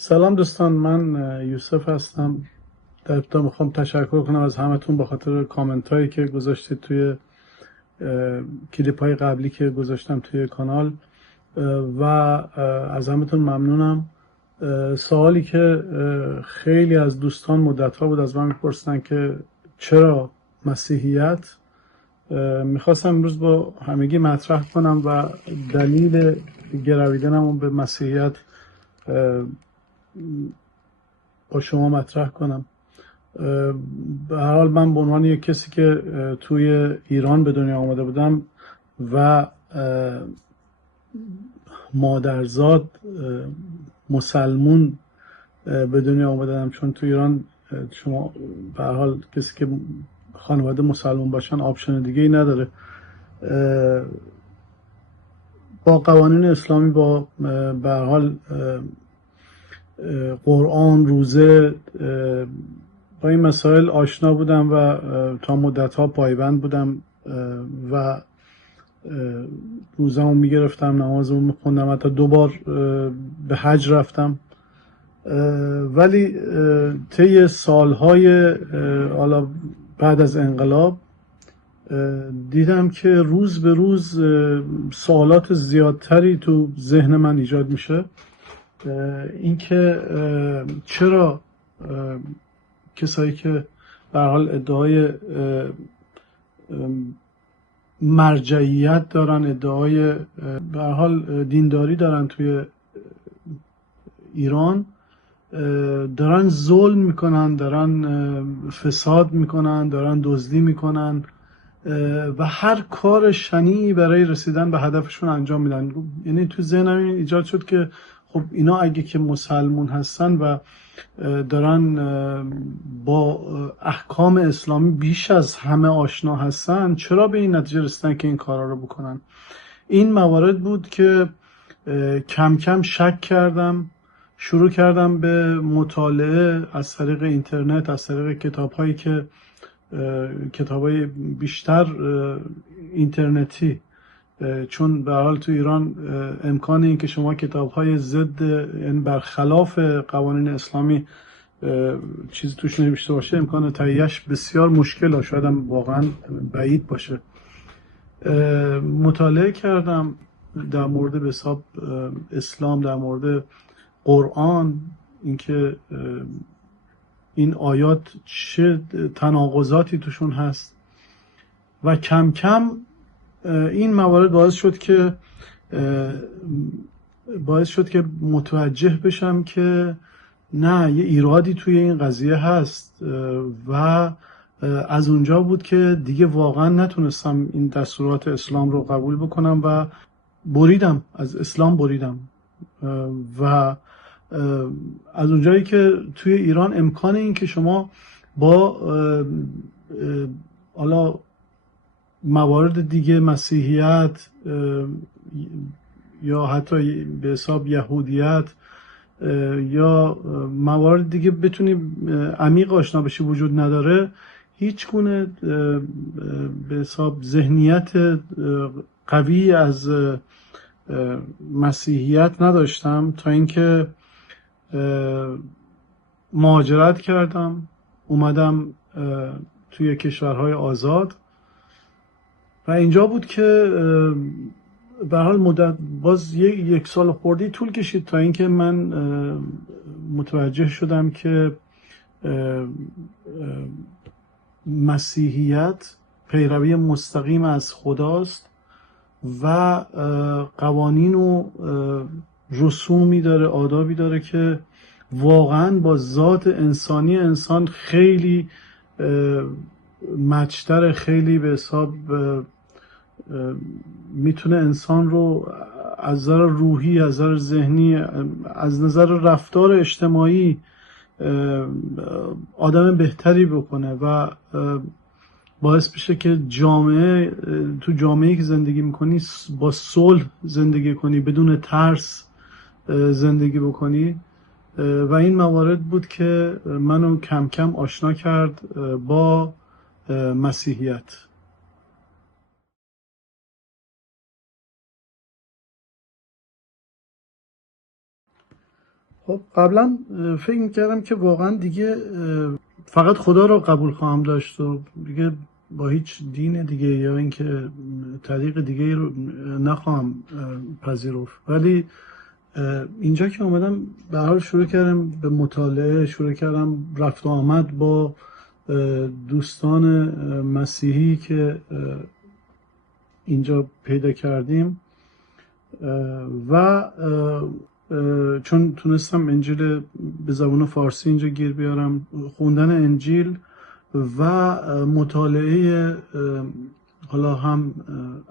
سلام دوستان، من یوسف هستم. در ابتدا میخوام تشکر کنم از همتون به خاطر کامنت هایی که گذاشتید توی کلیپ های قبلی که گذاشتم توی کانال و از همتون ممنونم. سوالی که خیلی از دوستان مدت ها بود از من میپرسن که چرا مسیحیت، میخواستم امروز با همگی مطرح کنم و دلیل گرویدنم به مسیحیت با شما مطرح کنم. به هر حال من به عنوان یک کسی که توی ایران به دنیا آمده بودم و مادرزاد مسلمون به دنیا آمدم، چون تو ایران شما به هر حال کسی که خانواده مسلمون باشن آپشن دیگه ای نداره. با قوانین اسلامی، با به هر حال قرآن، روزه، با این مسائل آشنا بودم و تا مدت‌ها پایبند بودم و روزه‌مو میگرفتم، نمازمو میخوندم، حتی 2 بار به حج رفتم. ولی طی سالهای حالا بعد از انقلاب دیدم که روز به روز سوالات زیادتری تو ذهن من ایجاد میشه. اینکه چرا کسایی که به هر حال ادعای مرجعیت دارن، ادعای به هر حال دینداری دارن توی ایران، دارن ظلم میکنن، دارن فساد میکنن، دارن دزدی میکنن و هر کار شنیعی برای رسیدن به هدفشون انجام میدن. یعنی تو ذهنم این ایجاد شد که خب اینا اگه که مسلمون هستن و دارن با احکام اسلامی بیش از همه آشنا هستن، چرا به این نتیجه رسیدن که این کارا رو بکنن؟ این موارد بود که کم کم شک کردم، شروع کردم به مطالعه از طریق اینترنت، از طریق کتاب‌هایی که کتابای بیشتر اینترنتی، چون به هر حال تو ایران امکان این که شما کتاب‌های ضد، یعنی برخلاف قوانین اسلامی چیزی توش نوشته باشه، امکان تهیه‌اش بسیار مشکل، شاید هم واقعا بعید باشه. مطالعه کردم در مورد به حساب اسلام، در مورد قرآن، اینکه این آیات چه تناقضاتی توشون هست و کم کم این موارد باعث شد که متوجه بشم که نه، یه ایرادی توی این قضیه هست و از اونجا بود که دیگه واقعا نتونستم این دستورات اسلام رو قبول بکنم و از اسلام بریدم. و از اونجایی که توی ایران امکان این که شما با حالا موارد دیگه، مسیحیت یا حتی به حساب یهودیت یا موارد دیگه بتونی عمیق آشنا بشی وجود نداره، هیچ گونه به حساب ذهنیت قوی از مسیحیت نداشتم تا اینکه مهاجرت کردم، اومدم توی کشورهای آزاد و اینجا بود که به هر حال مدت باز یک سال خوردی طول کشید تا اینکه من متوجه شدم که مسیحیت پیروی مستقیم از خداست و قوانین و رسومی داره، آدابی داره که واقعا با ذات انسان خیلی مچتر، خیلی به حساب میتونه انسان رو از نظر روحی، از نظر ذهنی، از نظر رفتار اجتماعی آدم بهتری بکنه و باعث بشه که تو جامعه‌ای که زندگی میکنی با صلح زندگی کنی، بدون ترس زندگی بکنی. و این موارد بود که منو کم کم آشنا کرد با مسیحیت. خب قبلا فکر میکردم که واقعا دیگه فقط خدا رو قبول خواهم داشت و دیگه با هیچ دین دیگه یا اینکه طریق دیگه رو نخواهم پذیرفت. ولی اینجا که اومدم به حال شروع کردم به مطالعه، شروع کردم رفت و آمد با دوستان مسیحی که اینجا پیدا کردیم و چون تونستم انجیل به زبان فارسی اینجا گیر بیارم، خوندن انجیل و مطالعه حالا هم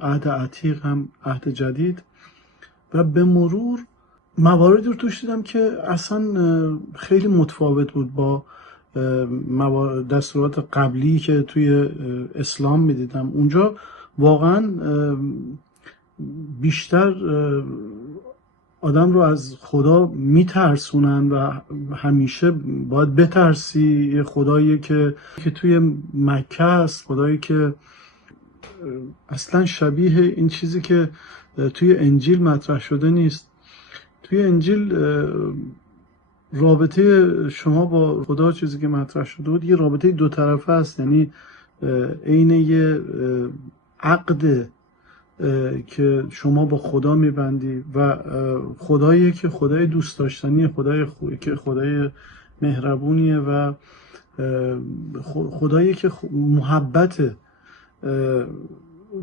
عهد عتیق هم عهد جدید و به مرور مواردی رو توش دیدم که اصلا خیلی متفاوت بود با دستورات قبلی که توی اسلام میدیدم. اونجا واقعا بیشتر آدم رو از خدا میترسونن و همیشه باید بترسی. خدایی که توی مکه است، خدایی که اصلا شبیه این چیزی که توی انجیل مطرح شده نیست. توی انجیل رابطه شما با خدا چیزی که مطرح شده بود یه رابطه دو طرفه است، یعنی عین یه عقد که شما با خدا میبندی و خدایی که خدای دوست داشتنی، که خدای مهربونیه و خدایی که محبته.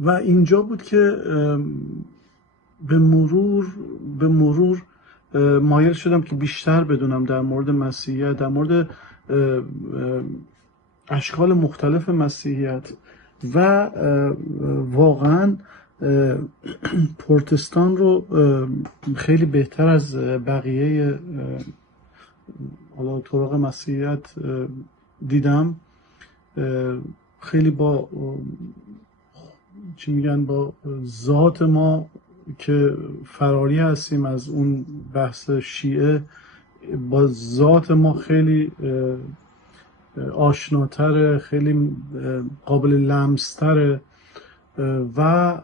و اینجا بود که به مرور مایل شدم که بیشتر بدونم در مورد مسیحیت، در مورد اشکال مختلف مسیحیت و واقعا پروتستان رو خیلی بهتر از بقیه طرق مسیحیت دیدم. خیلی با با ذات ما که فراری هستیم از اون بحث شیعه، با ذات ما خیلی آشناتره، خیلی قابل لمستره و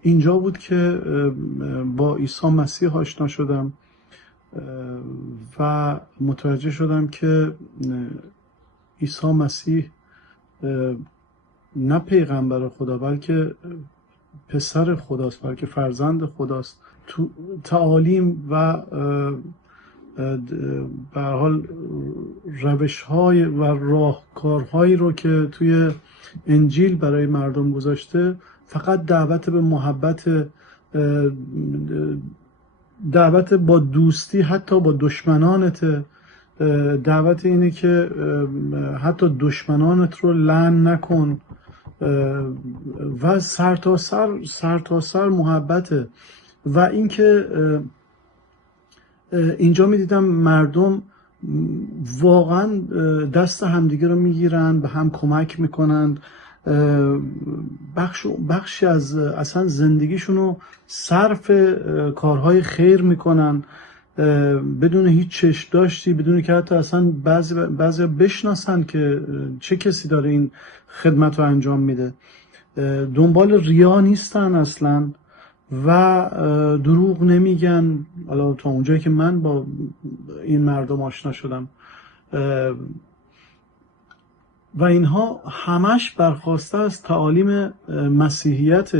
اینجا بود که با عیسی مسیح آشنا شدم و متوجه شدم که عیسی مسیح نه پیغمبر خدا بلکه پسر خداست، بلکه فرزند خداست. تو تعالیم و به حال روش‌های و راهکارهایی رو که توی انجیل برای مردم گذاشته فقط دعوت به محبت، دعوت با دوستی حتی با دشمنانت، دعوت اینه که حتی دشمنانت رو لعن نکن و سرتاسر محبته. و اینکه اینجا میدیدم مردم واقعا دست همدیگه رو میگیرن، به هم کمک میکنن، بخشی از اصلا زندگیشون رو صرف کارهای خیر میکنن بدون هیچ چشم داشتی، بدون که حتی اصلا بعضی بشناسن که چه کسی داره این خدمت رو انجام میده. دنبال ریا نیستن اصلا و دروغ نمیگن. حالا تا اونجایی که من با این مردم آشنا شدم و اینها همش برخواسته از تعالیم مسیحیت.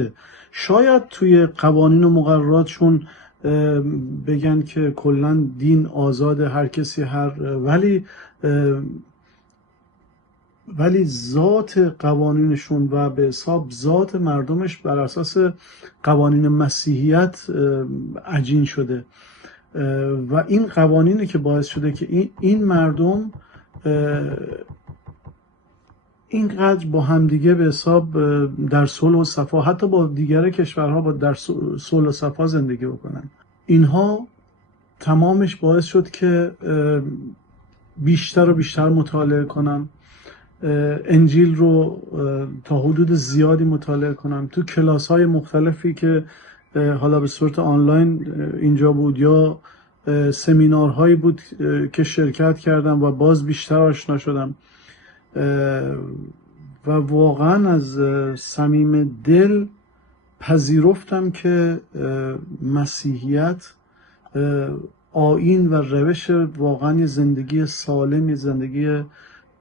شاید توی قوانین و مقرراتشون بگن که کلا دین آزاده، هر کسی ولی ذات قوانینشون و به حساب ذات مردمش بر اساس قوانین مسیحیت عجین شده و این قوانینی که باعث شده که این مردم اینقدر با همدیگه به حساب در صلح و صفا، حتی با دیگر کشورها در صلح و صفا زندگی بکنن. اینها تمامش باعث شد که بیشتر و بیشتر مطالعه کنم، انجیل رو تا حدود زیادی مطالعه کنم. تو کلاس های مختلفی که حالا به صورت آنلاین اینجا بود یا سمینارهایی بود که شرکت کردم و باز بیشتر آشنا شدم و واقعا از صمیم دل پذیرفتم که مسیحیت آیین و روش واقعا یه زندگی سالم، یه زندگی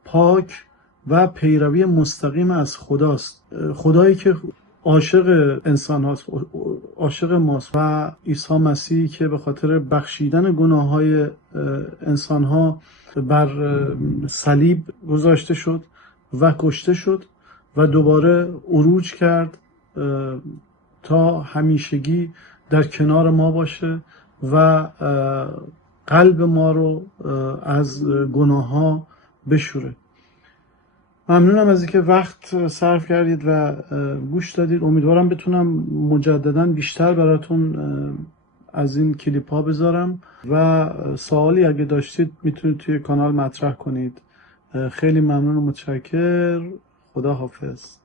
پاک و پیروی مستقیم از خداست. خدایی که عاشق انسان هاست، عاشق ماست، و عیسی مسیحی که به خاطر بخشیدن گناه های انسان ها بر صلیب گذاشته شد و کشته شد و دوباره عروج کرد تا همیشگی در کنار ما باشه و قلب ما رو از گناه ها بشوره. ممنونم از اینکه وقت صرف کردید و گوش دادید. امیدوارم بتونم مجددا بیشتر براتون از این کلیپ ها بذارم و سوالی اگه داشتید میتونید توی کانال مطرح کنید. خیلی ممنون و متشکر. خدا حافظ.